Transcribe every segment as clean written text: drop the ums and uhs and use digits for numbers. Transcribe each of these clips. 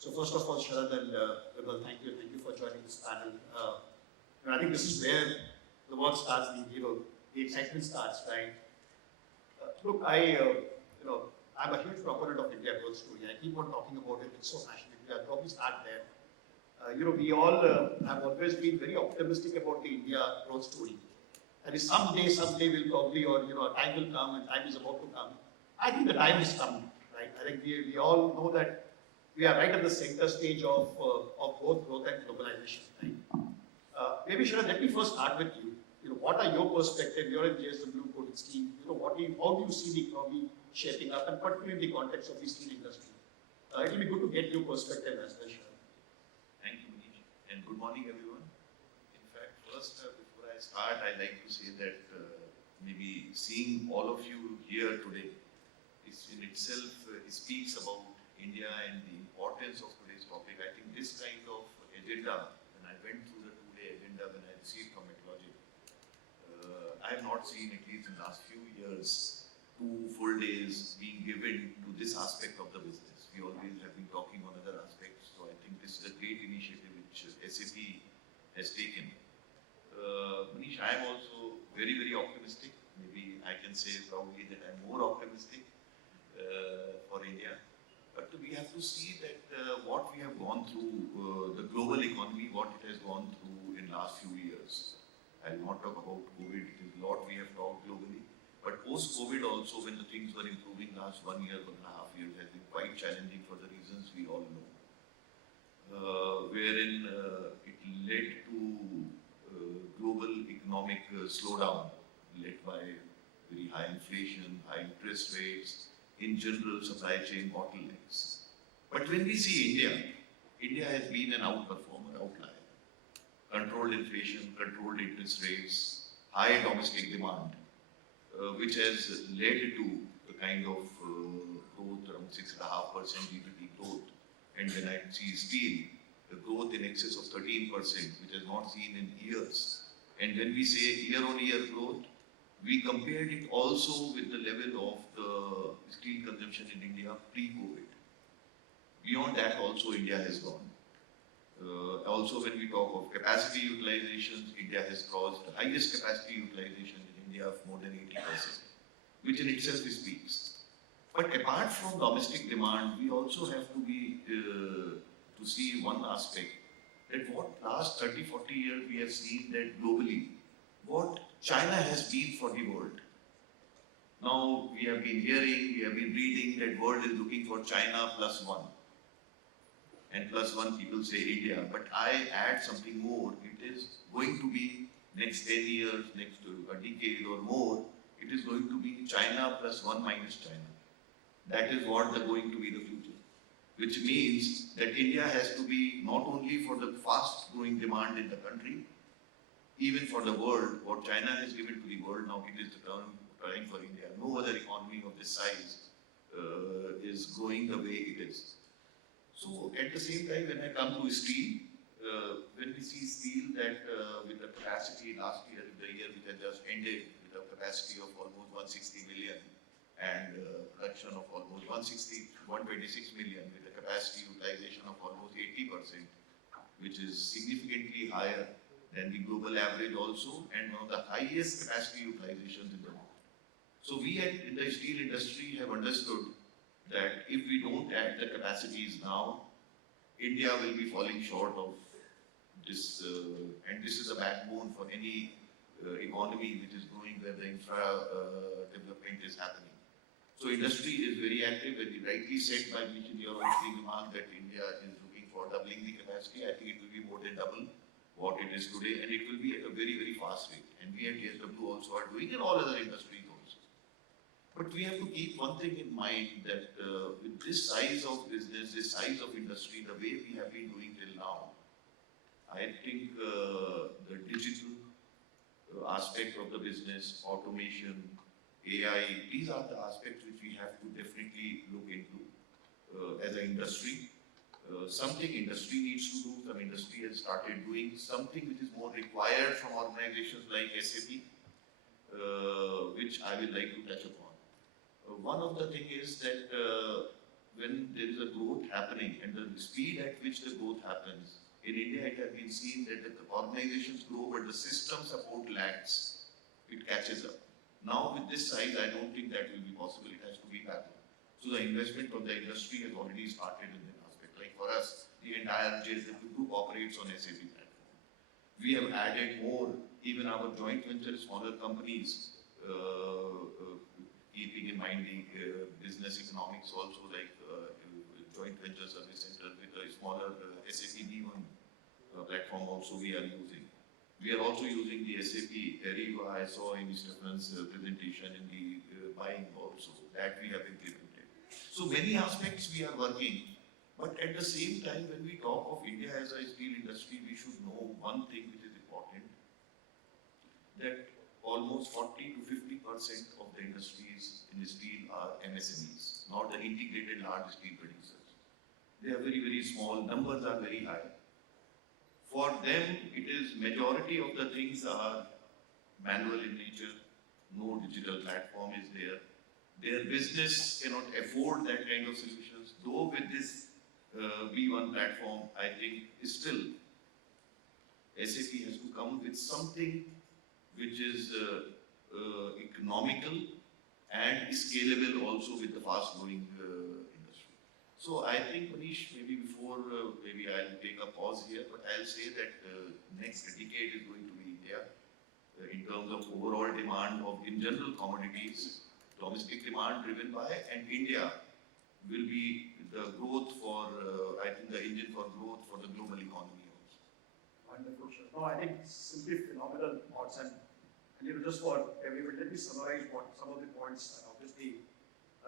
So first of all, Sharad and Vibal, thank you for joining this panel. And I think this is where the work starts, the excitement starts, right? Look, I'm a huge proponent of India growth story. I keep on talking about it so passionately. I'll probably start there. We all have always been very optimistic about the India growth story. And someday we'll probably, or a time will come and time is about to come. I think the time is coming, right? I think we all know that we are right at the center stage of both growth and globalization, right? Maybe Sharad, let me first start with you. What are your perspective? You're in JSW coding scheme. How do you see the economy shaping up, and particularly in the context of the steel industry? It will be good to get your perspective as well, Sharad. Thank you, Manish, and good morning, everyone. In fact, first, before I start, I'd like to say that maybe seeing all of you here today is in itself speaks about India and the importance of today's topic. I think this kind of agenda, when I went through the two-day agenda when I received from Ecologic, I have not seen, at least in the last few years, 2 full days being given to this aspect of the business. We always have been talking on other aspects, so I think this is a great initiative which SAP has taken. Manish, I am also very, very optimistic. Maybe I can say proudly that I am more optimistic for India. But we have to see that what we have gone through, the global economy, what it has gone through in the last few years. I will not talk about COVID, it is a lot we have talked globally. But post-COVID also, when the things were improving last 1 year, 1.5 years, has been quite challenging for the reasons we all know. Wherein it led to global economic slowdown, led by very high inflation, high interest rates, in general supply chain bottlenecks. But when we see India, India has been an outperformer, outlier. Controlled inflation, controlled interest rates, high domestic demand, which has led to the kind of growth around 6.5% GDP growth. And when I see steel, the growth in excess of 13%, which is not seen in years. And when we say year-on-year growth, we compared it also with the level of the steel consumption in India pre-COVID. Beyond that also India has gone. Also when we talk of capacity utilizations, India has crossed the highest capacity utilization in India of more than 80%, which in itself speaks. But apart from domestic demand, we also have to be to see one aspect, that what last 30, 40 years we have seen that globally, what China has been for the world. Now we have been hearing, we have been reading that world is looking for China +1. And +1 people say India, but I add something more. It is going to be next 10 years, next a decade or more, it is going to be China +1 minus China. That is what is going to be the future. Which means that India has to be not only for the fast growing demand in the country, even for the world, what China has given to the world, now it is the time for India. No other economy of this size is growing the way it is. So at the same time, when I come to steel, when we see steel that with the capacity last year, the year which has just ended, with a capacity of almost 160 million and production of almost 126 million with a capacity utilization of almost 80%, which is significantly higher than the global average also, and one of the highest capacity utilizations in the world. So we in the steel industry have understood that if we don't add the capacities now, India will be falling short of this, and this is a backbone for any economy which is growing where the infra development is happening. So industry is very active, and rightly said by me in your opening remark that India is looking for doubling the capacity. I think it will be more than double what it is today, and it will be at a very, very fast rate. And we at JSW also are doing, and all other industries also. But we have to keep one thing in mind, that with this size of business, this size of industry, the way we have been doing till now, I think the digital aspect of the business, automation, AI, these are the aspects which we have to definitely look into as an industry. Something industry needs to do, some industry has started doing something which is more required from organizations like SAP, which I will like to touch upon. One of the things is that when there is a growth happening and the speed at which the growth happens, in India it has been seen that the organizations grow but the system support lags, it catches up. Now with this size, I don't think that will be possible, it has to be parallel. So the investment from the industry has already started in that aspect. Like for us, the entire JSW group operates on SAP platform. We have added more, even our joint venture smaller companies, keeping in mind the business economics also, like joint venture service center with a smaller SAP B1 platform also we are using. We are also using the SAP Ariba. I saw in Stefan's presentation in the buying also that we have implemented. So many aspects we are working, but at the same time when we talk of India as a steel industry, we should know one thing which is important, that almost 40 to 50% of the industries in steel are MSMEs, not the integrated large steel producers. They are very, very small, numbers are very high. For them, it is majority of the things are manual in nature, no digital platform is there. Their business cannot afford that kind of solutions. Though with this B1 platform, I think still SAP has to come with something which is economical and scalable also with the fast growing industry. So I think Manish, maybe before, maybe I'll take a pause here, but I'll say that next decade is going to be India in terms of overall demand of, in general, commodities, domestic demand driven by, and India will be the growth for, I think the engine for growth for the global economy also. Wonderful, sure. No, I think simply phenomenal thoughts, and just for everybody, let me summarize what some of the points, and obviously,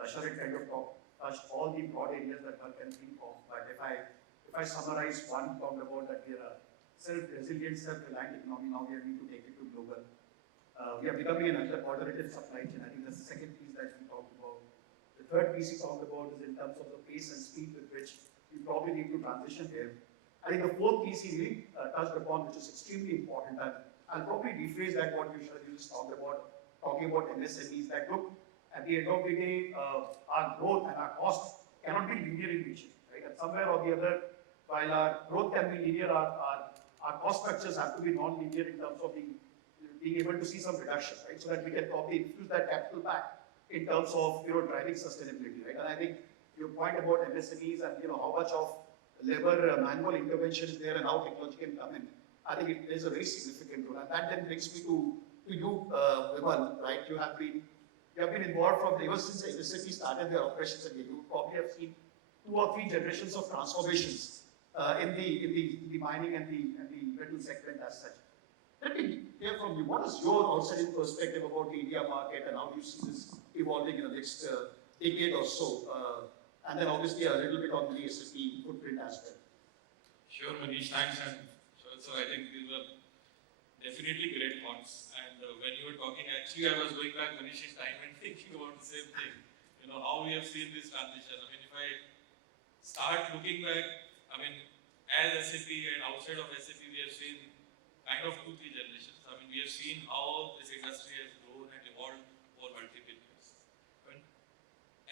Sharad kind of touched all the broad areas that one can think of, but if I summarize one, talked about that we are a self-resilient, self-reliant economy, now we need to take it to global. We are becoming an alternative supply chain. I think that's the second piece that we talked about. The third piece we talked about is in terms of the pace and speed with which we probably need to transition here. I think the fourth piece he really touched upon, which is extremely important, and I'll probably rephrase that what you just talked about, talking about MSMEs, that look, at the end of the day, our growth and our cost cannot be linear in nature, right? And somewhere or the other, while our growth can be linear, our cost structures have to be non-linear in terms of being able to see some reduction, right? So that we can probably infuse that capital back in terms of driving sustainability, right? And I think your point about MSMEs and how much of labor manual intervention is there and how technology can come in, I think it plays a very significant role. And that then brings me to you, Vimal, right? You have been involved from ever since the SAP started their operations, and you probably have seen 2 or 3 generations of transformations in the mining and the metal segment as such. Let me hear from you. What is your outside perspective about the India market, and how do you see this evolving in the next decade or so? And then obviously a little bit on the SAP footprint as well. Sure, Manish, thanks. And so I think these were definitely great points. And when you were talking, actually I was going back, Manish, in time and thinking about the same thing. How we have seen this transition. I mean, if I start looking back, I mean, as SAP and outside of SAP, we have seen kind of 2-3 generations. I mean, we have seen how this industry has grown and evolved over multiple years. When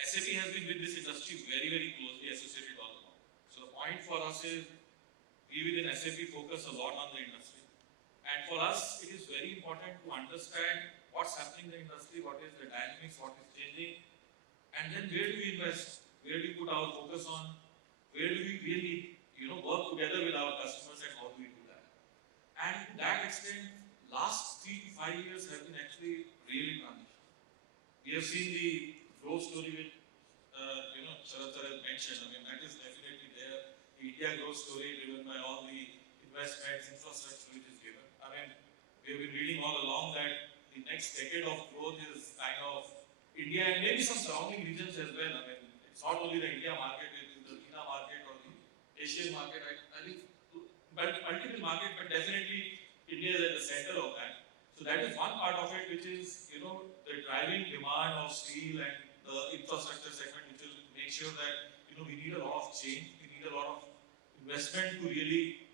SAP has been with this industry very, very closely associated all along. So the point for us is, we within SAP focus a lot on the industry. And for us, it is very important to understand what's happening in the industry, what is the dynamics, what is changing, and then where do we invest, where do we put our focus on, where do we really, work together with our customers, and how do we do that. And to that extent, last 3 to 5 years have been actually really transitional. We have seen the growth story which, Sharad sir has mentioned. I mean, that is definitely there. The India growth story driven by all the investments, infrastructure which is given. I mean, we have been reading all along that the next decade of growth is kind of India and maybe some surrounding regions as well. I mean, it's not only the India market, it is the MENA market or the Asian market. I think, but multiple market, but definitely India is at the center of that. So that is one part of it, which is, the driving demand of steel and the infrastructure segment, which will make sure that, we need a lot of change, we need a lot of investment to really,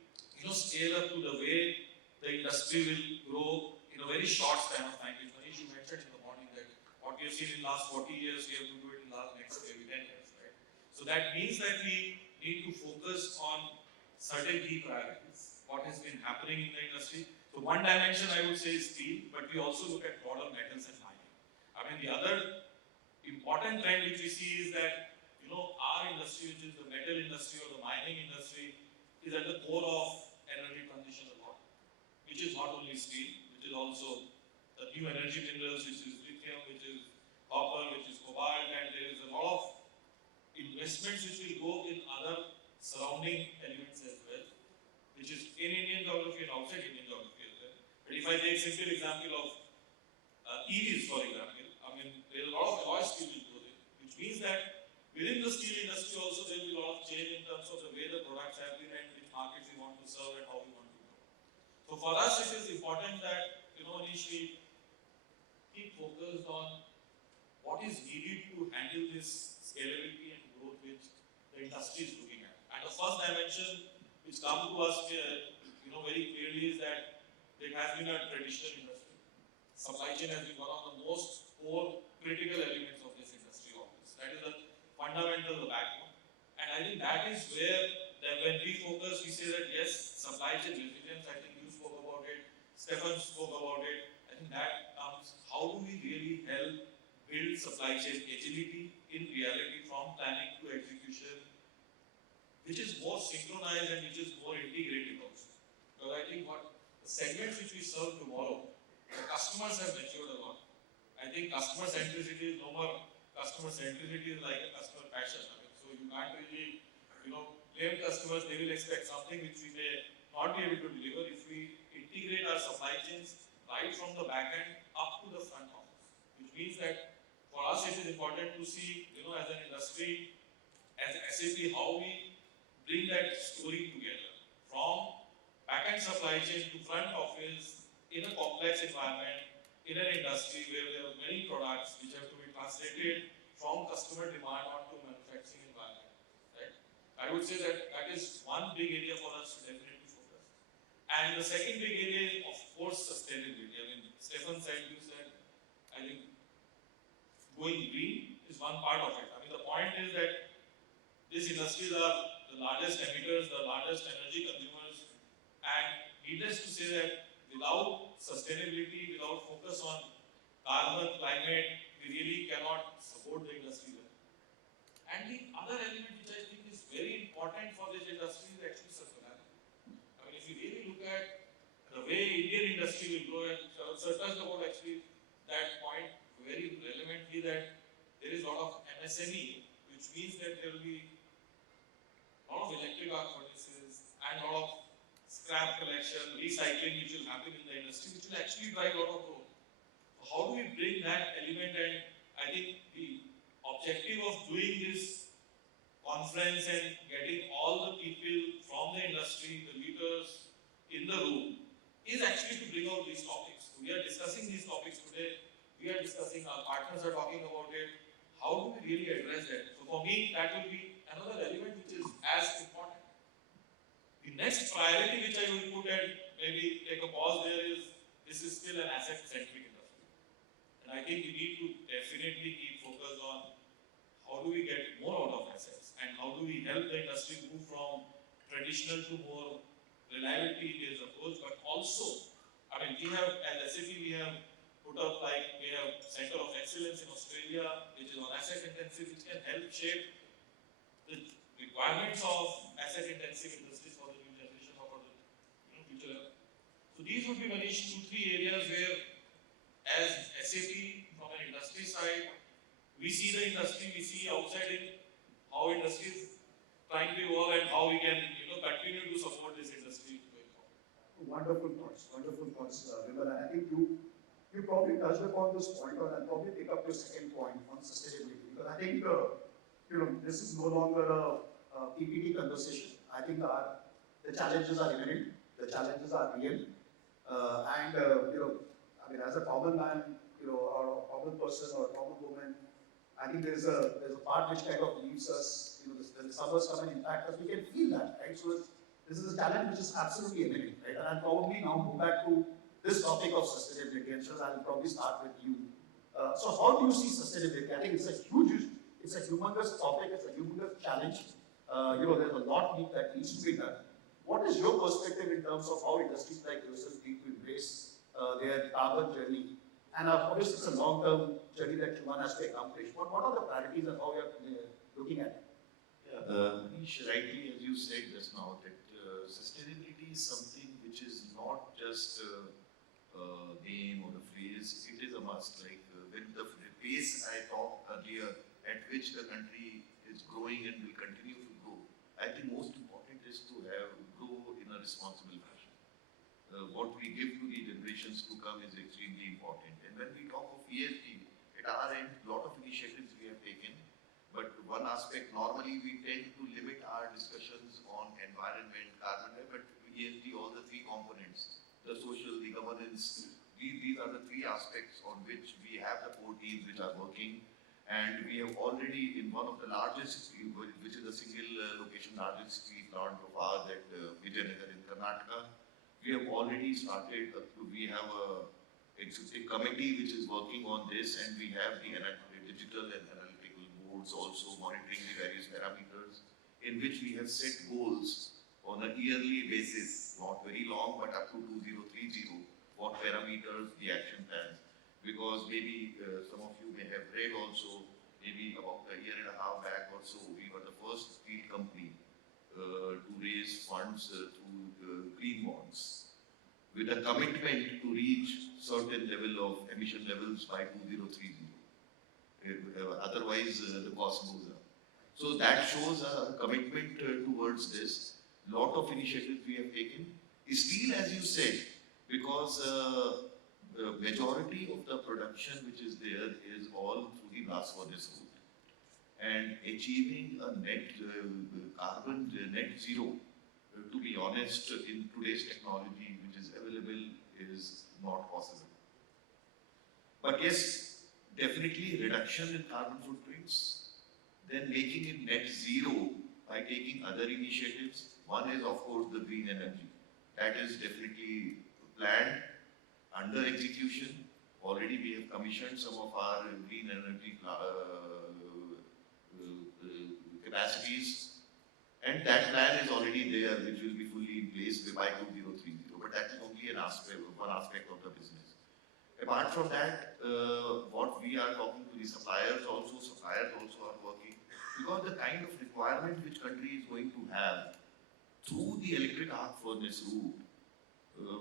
scale up to the way the industry will grow in a very short span of time. Which Manish, you mentioned in the morning that what we have seen in the last 40 years, we have to do it in the next maybe 10 years, right? So that means that we need to focus on certain key priorities, what has been happening in the industry. So one dimension I would say is steel, but we also look at broader metals and mining. I mean, the other important trend which we see is that, our industry, which is the metal industry or the mining industry, is at the core of energy transition a lot, which is not only steel, which is also the new energy minerals, which is lithium, which is copper, which is cobalt, and there is a lot of investments which will go in other surrounding elements as well, which is in Indian geography and outside Indian geography as well. But if I take simple example of EVs, for example, I mean, there is a lot of alloy steel which goes in, which means that within the steel industry also there will be a lot of change in terms of the way the products have been and which markets we want to serve and how we want to grow. So for us, it is important that, initially keep focused on what is needed to handle this scalability and growth which the industry is looking at. And the first dimension which comes to us, very clearly is that it has been a traditional industry. Supply chain has been one of the most core critical elements of this industry always. That is the fundamental, the backbone. And I think that is where then when we focus, we say that yes, supply chain resilience, I think you spoke about it, Stefan spoke about it. I think that comes, how do we really help build supply chain agility in reality from planning to execution, which is more synchronized and which is more integrated also. Because I think what the segments which we serve tomorrow, the customers have matured a lot. I think customer centricity is no more customer centricity is like a customer passion. I mean, so you can't really, blame customers, they will expect something which we may not be able to deliver if we integrate our supply chains right from the back end up to the front office. Which means that for us it is important to see, as an industry, as SAP, how we bring that story together from back-end supply chain to front office in a complex environment, in an industry where there are many products which have to be translated from customer demand onto manufacturing environment. Right? I would say that that is one big area for us to definitely focus. And the second big area is, of course, sustainability. I mean, Stefan said, you said, I think going green is one part of it. I mean, the point is that these industries are the largest emitters, the largest energy consumers, and needless to say that without sustainability, without focus on carbon, climate, we really cannot support the industry well. And the other element which I think is very important for this industry is actually circularity. I mean, if you really look at the way Indian industry will grow, and Sharad touched about actually that point very relevantly, that there is a lot of MSME, which means that there will be a lot of electric arc furnaces and a lot of scrap collection, recycling which will happen in the industry, which will actually drive a lot of growth. So how do we bring that element? And I think the objective of doing this conference and getting all the people from the industry, the leaders in the room, is actually to bring out these topics. So we are discussing these topics today. We are discussing, our partners are talking about it. How do we really address that? So for me, that will be another element which is as important. The next priority which I will put and maybe take a pause there is, this is still an asset-centric industry. And I think we need to definitely keep focused on how do we get more out of assets and how do we help the industry move from traditional to more reliability-based approach, but also, I mean, we have, as SAP, we have put up we have Center of Excellence in Australia, which is on asset intensive, which can help shape the requirements of asset intensive industries for the new generation or for the future. So these would be, Manish, 2-3 areas where, as SAP from an industry side, we see the industry, we see outside in how industry is trying to evolve and how we can continue to support this industry going forward. Wonderful thoughts, Vimal. And I think you probably touched upon this point, or I'll probably pick up your second point on sustainability. Because I think this is no longer a PPT conversation. I think the challenges are imminent, the challenges are real, and I mean, as a common man, or a common person or a common woman, I think there's a part which kind of leaves us. The summers come and impact us. We can feel that, right? So this is a challenge which is absolutely imminent, right? And I'll probably now go back to this topic of sustainability, and Sharad, I'll probably start with you. So how do you see sustainability? I think it's it's a humongous topic, it's a humongous challenge. There's a lot that needs to be done. What is your perspective in terms of how industries like yourself need to embrace their carbon journey? And obviously, it's a long-term journey that one has to accomplish. What are the priorities and how you're looking at it? Manish, rightly, as you said just now, that sustainability is something which is not just a name or a phrase, it is a must. Like when the pace I talked earlier, at which the country is growing and will continue to grow, I think most important is to grow in a responsible fashion. What we give to the generations to come is extremely important. And when we talk of ESG, at our end, a lot of initiatives we have taken. But one aspect, normally we tend to limit our discussions on environment, carbon, but ESG, all the three components, the social, the governance, these are the three aspects on which we have the core teams which are working. And we have already, in one of the largest, which is a single location largest steel plant of ours at Vijayanagar in Karnataka, we have already started, we have a executive committee which is working on this, and we have the digital and analytical boards also monitoring the various parameters, in which we have set goals on a yearly basis, not very long, but up to 2030, what parameters, the action plans. Because maybe some of you may have read also, maybe about a year and a half back or so, we were the first steel company to raise funds through green bonds, with a commitment to reach certain level of emission levels by 2030. Otherwise, the cost goes up. So that shows a commitment towards this. Lot of initiatives we have taken. Steel, as you said, because the majority of the production which is there is all through the blast furnace route. And achieving a carbon net zero, to be honest, in today's technology which is available, is not possible. But yes, definitely reduction in carbon footprints, then making it net zero by taking other initiatives. One is, of course, the green energy. That is definitely planned, under execution. Already we have commissioned some of our green energy capacities, and that plan is already there, which will be fully in place by 2030. But that is only one aspect of the business. Apart from that, what we are talking to the suppliers also are working, because the kind of requirement which country is going to have through the electric arc furnace route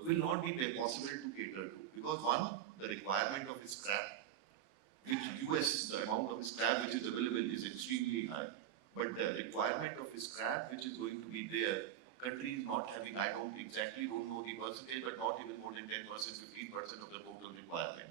will not be possible to cater to. Because one, the requirement of scrap, which the amount of scrap which is available is extremely high. But the requirement of scrap which is going to be there, country is not having, I don't know the percentage, but not even more than 10%, 15% of the total requirement.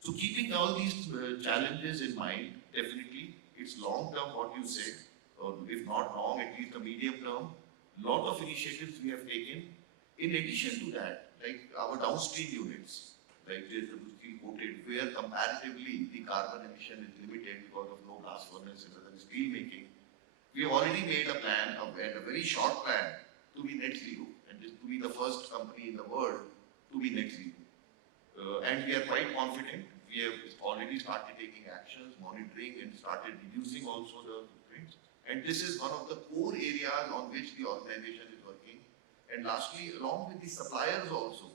So keeping all these challenges in mind, definitely, it's long term what you said, or if not long, at least a medium term, lot of initiatives we have taken. In addition to that, like our downstream units, like JSW Steel quoted, where comparatively the carbon emission is limited because of no blast furnace and other steel making, we have already made a plan, and a very short plan, to be net zero, and to be the first company in the world to be net zero. And we are quite confident. We have already started taking actions, monitoring, and started reducing also the footprints. And this is one of the core areas on which the organization is working. And lastly, along with the suppliers also,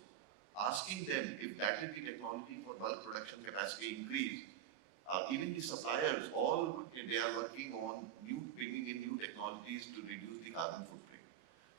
asking them if that is the technology for bulk production capacity increase. Even the suppliers, they are working on bringing in new technologies to reduce the carbon footprint.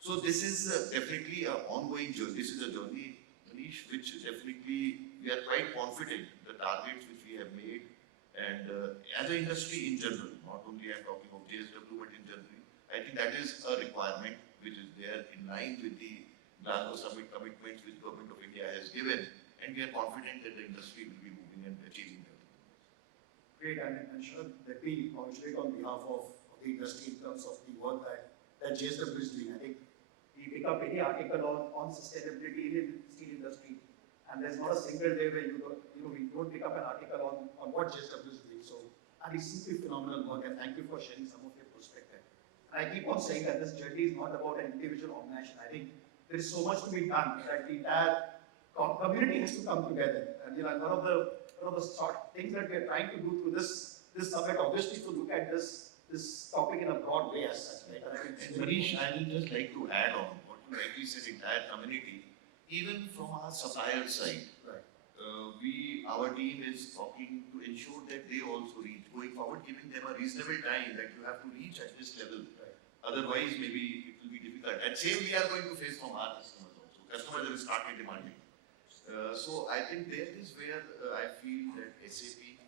So this is definitely an ongoing journey. This is a journey, Manish, which definitely we are quite confident the targets which we have made, and as an industry in general, not only I'm talking of JSW, but in general, I think that is a requirement which is there in line with the Glasgow Summit commitments which Government of India has given, and we are confident that the industry will be moving and achieving that. Great, and Sharad, let me congratulate on behalf of the industry in terms of the work that JSW is doing. I think we pick up any article on sustainability in the steel industry, and there's not a single day where we don't pick up an article on what JSW is doing. So, and it's simply phenomenal work, and thank you for sharing some of your perspective. And I keep on saying that this journey is not about an individual organization. I think there is so much to be done that the entire community has to come together. And one of the things that we are trying to do through this this summit obviously to look at this topic in a broad way as such, right? And I think it's And very Manish, important. I will just like to add on what you rightly said, entire community, even from our supplier side. Right. Our team is talking to ensure that they also reach, going forward, giving them a reasonable time that you have to reach at this level. Right. Otherwise, maybe it will be difficult. And same we are going to face from our customers also. Customers will start demanding. So I think that is where I feel that SAP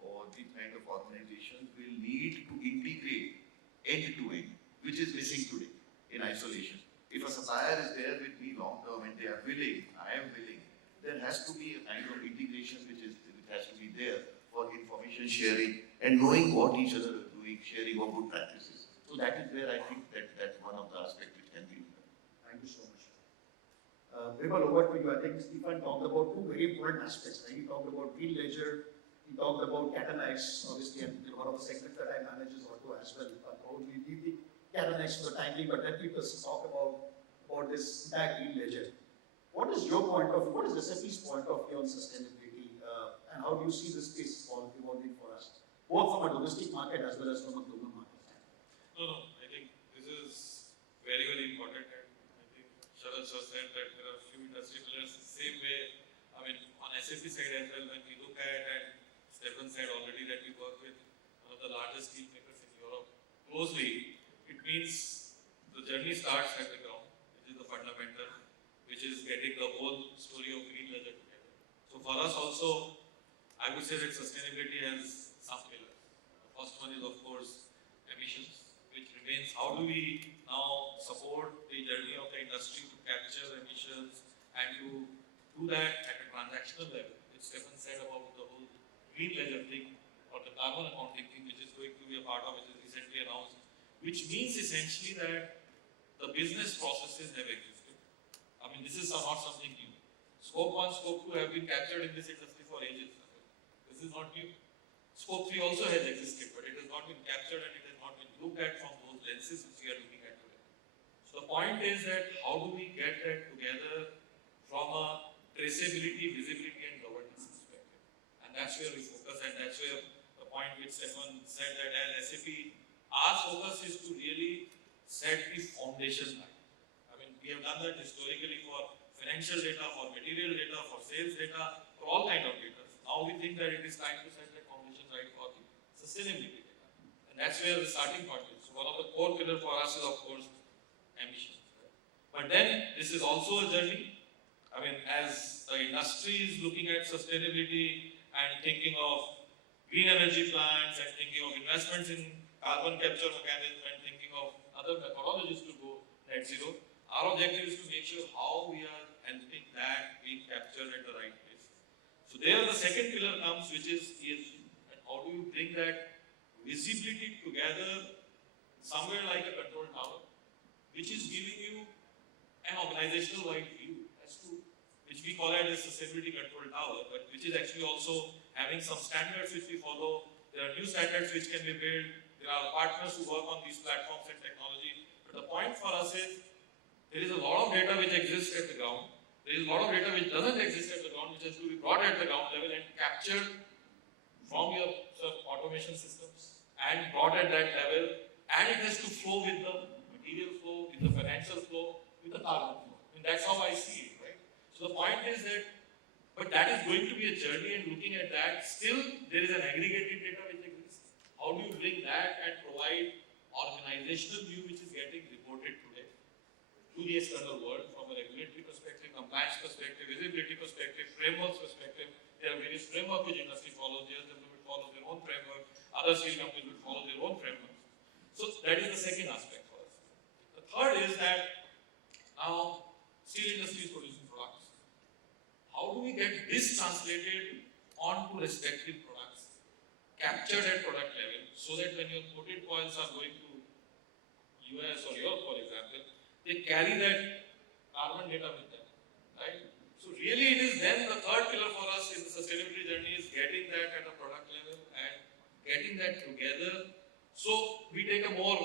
or the kind of organizations will need to integrate end to end, which is missing today in isolation. If a supplier is there with me long term and they are willing, I am willing, there has to be a kind of integration which has to be there for information sharing and knowing what each other are doing, sharing of good practices. So that is where I think that's one of the aspects which can be done. Thank you so much. Vibal, over to you. I think Stephen talked about two very important aspects, right? He talked about green ledger, he talked about CAT&IX, obviously, and one of the segments that I manage is Auto as well. I'll probably leave the CAT&IX for the time being, but let me just talk about this entire green ledger. What is your point of view, what is SAP's point of view on sustainability, and how do you see this space evolving for us, both from a domestic market as well as from a global market standpoint? No, I think this is very, very important, and I think Sharad sir said that there are few industry players the same way. I mean, on SAP side as well, when we look at, and Stefan said already that we work with one of the largest steel makers in Europe closely, it means the journey starts at the ground, which is the fundamental, which is getting the whole story of green ledger together. So for us also, I would say that sustainability has some pillars. The first one is, of course, emissions, which remains how do we now support the journey of the industry to capture emissions and to do that at a transactional level, which Stefan said about the whole green ledger thing or the carbon accounting thing, which is going to be a part of, which is recently announced, which means essentially that the business processes have existed. I mean, this is not something new. Scope 1, Scope 2 have been captured in this industry for ages. This is not new. Scope 3 also has existed, but it has not been captured and it has not been looked at from those lenses which we are looking at today. So the point is that how do we get that together from a traceability, visibility and governance perspective? And that's where we focus, and that's where the point which Stefan said that as SAP, our focus is to really set the foundation right. I mean, we have done that historically for financial data, for material data, for sales data, for all kind of data. Now we think that it is time to set that foundation right for the sustainability data. And that's where the starting point is. So one of the core pillars for us is, of course, emissions. Right? But then this is also a journey. I mean, as the industry is looking at sustainability and thinking of green energy plants and thinking of investments in carbon capture mechanism and thinking of other methodologies to go net zero, our objective is to make sure how we are helping that being captured at the right place. So there the second pillar comes, which is ESG. And how do you bring that visibility together somewhere like a control tower, which is giving you an organizational wide view as to, which we call it as sustainability control tower, but which is actually also having some standards which we follow. There are new standards which can be built. There are partners who work on these platforms and technology. But the point for us is, there is a lot of data which exists at the ground. There is a lot of data which doesn't exist at the ground, which has to be brought at the ground level and captured from your automation systems and brought at that level. And it has to flow with the material flow, with the financial flow, with the carbon flow. I mean, that's how I see it, right? So the point is that, but that is going to be a journey, and looking at that, still there is an aggregated data which exists. How do you bring that and provide organizational view which is getting reported today to the external world from a regulatory perspective, compliance perspective, visibility perspective, frameworks perspective? There are various frameworks which industry follows. JSW will follow their own framework. Other steel companies will follow their own frameworks. So that is the second aspect for us. The third is that now steel industry is producing products. How do we get this translated onto respective products, captured at product level, so that when your coated coils are going to US or Europe, for example, they carry that carbon data with them, right? So really it is then the third pillar for us in the sustainability journey is getting that at a product level and getting that together. So we take a more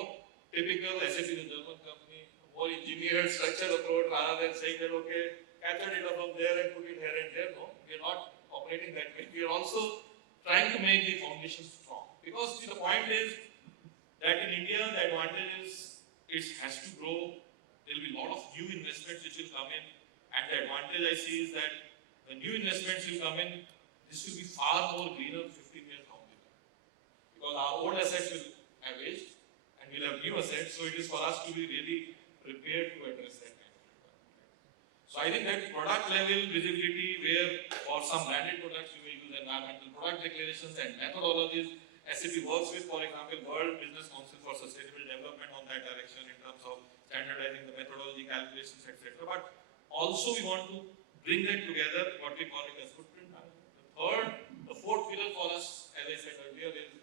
typical SAP is a German company, more engineered, structured approach rather than saying that, okay, capture data from there and put it here and there. No, we are not operating that way. We are also trying to make the foundation strong. Because see, the point is that in India, the advantage is it has to grow. There will be a lot of new investments which will come in, and the advantage I see is that when new investments will come in, this will be far more greener 15 years down the line. Because our old assets will have aged, and we'll have new assets, so it is for us to be really prepared to address that kind of requirement. So I think that product level visibility, where for some branded products you will use environmental product declarations and methodologies. SAP works with, for example, World Business Council for Sustainable Development on that direction in terms of standardizing the methodology, calculations, etc. But also we want to bring that together, what we call it as footprint management. The fourth pillar for us, as I said earlier, is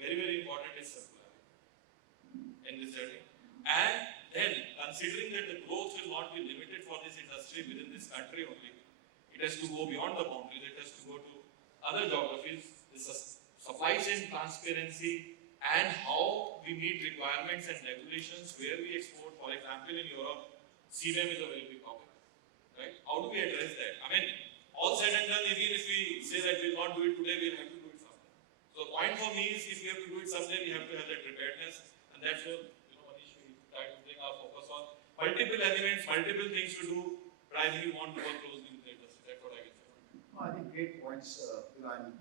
very, very important is circularity in this journey. And then, considering that the growth will not be limited for this industry within this country only, it has to go beyond the boundaries, it has to go to other geographies. This supply chain transparency and how we meet requirements and regulations where we export. For example, in Europe, CBAM is a very big topic, right? How do we address that? I mean, all said and done, even if we say that we will not do it today, we will have to do it someday. So the point for me is, if we have to do it someday, we have to have that preparedness, and that's where, Manish, we try to bring our focus on multiple elements, multiple things to do, but I really want to work closely with the industry. That's what I can say. I think great points, and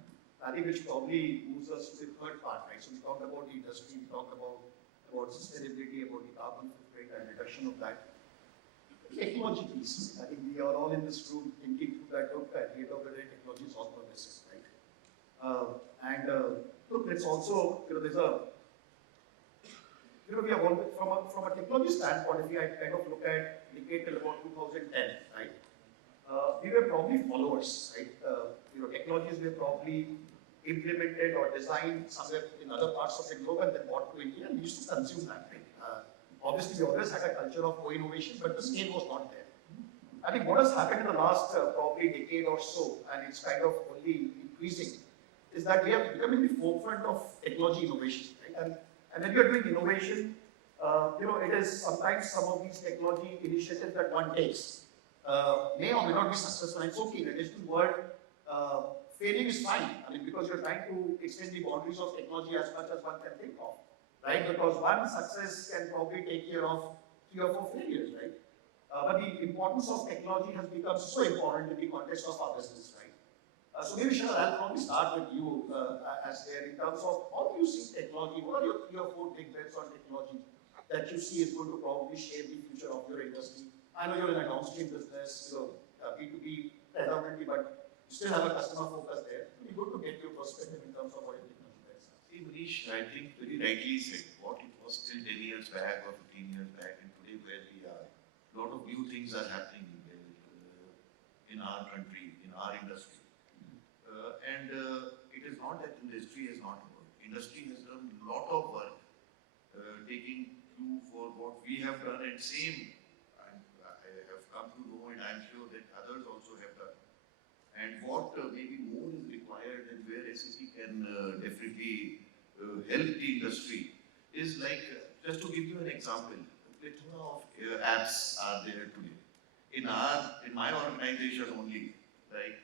I think which probably moves us to the third part, right? So we talked about the industry, we talked about sustainability, about the carbon footprint and reduction of that. Technology piece, I think we are all in this room thinking through that, look, at the end of the day, technology is all pervasive, right? Look, let's also, there's a, we have always, from a technology standpoint, if we kind of look at decade till about 2010, right? We were probably followers, right? Technologies were probably implemented or designed somewhere in other parts of the globe and then brought to India, and we used to consume that thing. Obviously, we always had a culture of co-innovation, but the scale was not there. I think what has happened in the last probably decade or so, and it's kind of only increasing, is that we have become in the forefront of technology innovation, right? And when you're doing innovation, it is sometimes some of these technology initiatives that one takes may or may not be successful. And it's okay. In a digital world, failing is fine. I mean, because you're trying to extend the boundaries of technology as much as one can think of, right? Because one success can probably take care of 3 or 4 failures, right? But the importance of technology has become so important in the context of our business, right? So maybe Sharad, I'll probably start with you as there in terms of how do you see technology? What are your 3 or 4 big bets on technology that you see is going to probably shape the future of your industry? I know you're in a downstream business, B2B predominantly, but you still have a customer focus there. It'd be good to get your perspective in terms of what your technology bets are. See, Manish, I think very rightly said, what it was still 10 years back or 15 years back, and today where we are, a lot of new things are happening in our country, in our industry. It is not that industry has not worked. Industry has done a lot of work, taking cue for what we have done, and same, I have come to know, and I'm sure that others also have done. And what maybe more is required, and where SAP can definitely help the industry, is like, just to give you an example, a plethora of apps are there today. In my organization only, like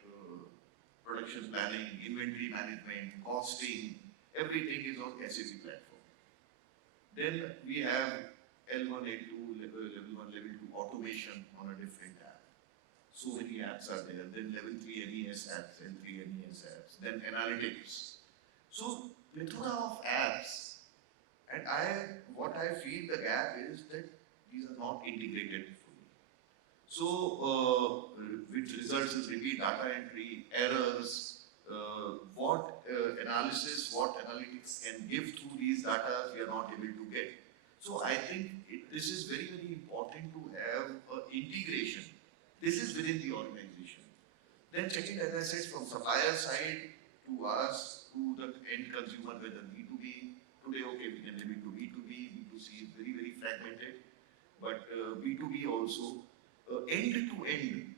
production planning, inventory management, costing, everything is on SAP platform. Then we have L1, L2, level 1, level 2 automation on a different app. So many apps are there. Then level 3 MES apps, L3 MES apps, then analytics. So plethora of apps. And what I feel the gap is that these are not integrated fully. So, which results in repeat data entry, errors, what analysis, what analytics can give through these data, we are not able to get. So I think this is very, very important to have integration. This is within the organization. Then checking, as I said, from supplier side to us, to the end consumer, whether B2B, today, okay, we can limit to B2B, B2C is very, very fragmented, but B2B also, end-to-end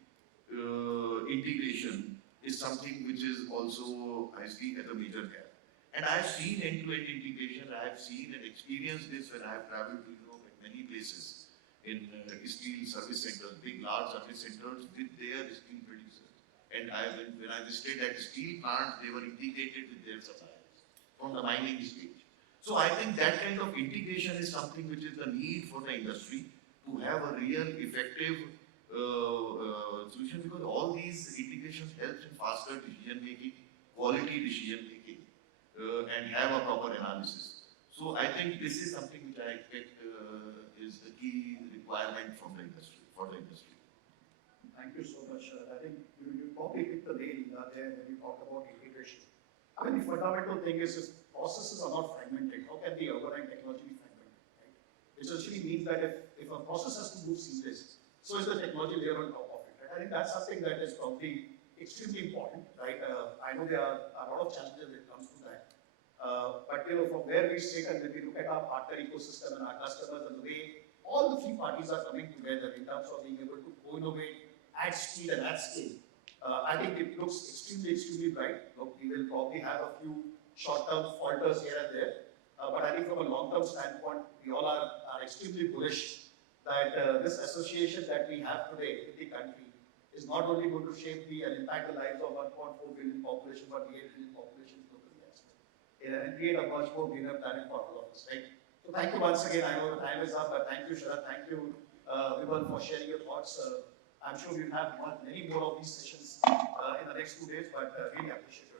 integration is something which is also, I see, as a major gap. And I have seen end-to-end integration, I have seen and experienced this when I have traveled to Europe at many places in steel service centers, big large service centers with their steel producers. And when I visited at steel plants, they were integrated with their suppliers. from the mining stage. So I think that kind of integration is something which is the need for the industry to have a real effective solution, because all these integrations help in faster decision making, quality decision making, and have a proper analysis. So I think this is something which I expect is the key requirement from the industry, for the industry. Thank you so much. I think you probably hit the nail there when you talk about integration. I mean, the fundamental thing is processes are not fragmented. How can the urban and technology be fragmented, right? Which essentially means that if a process has to move seamless, so is the technology layer on top of it. Right? I think that's something that is probably extremely important, right? I know there are a lot of challenges when it comes to that. But from where we sit and when we look at our partner ecosystem and our customers and the way all the three parties are coming together in terms of being able to co-innovate at speed and at scale, I think it looks extremely bright. Look, we will probably have a few short-term falters here and there, but I think from a long-term standpoint, we all are extremely bullish that this association that we have today in the country is not only going to shape and impact the lives of 1.4 billion population, but the 8 billion population globally as well, and create a much more greener planet for all of us, right? So thank you once again. I know the time is up, but thank you, Sharad. Thank you, Vibal, for sharing your thoughts. I'm sure we'll have many more of these sessions in the next 2 days, but really appreciate it.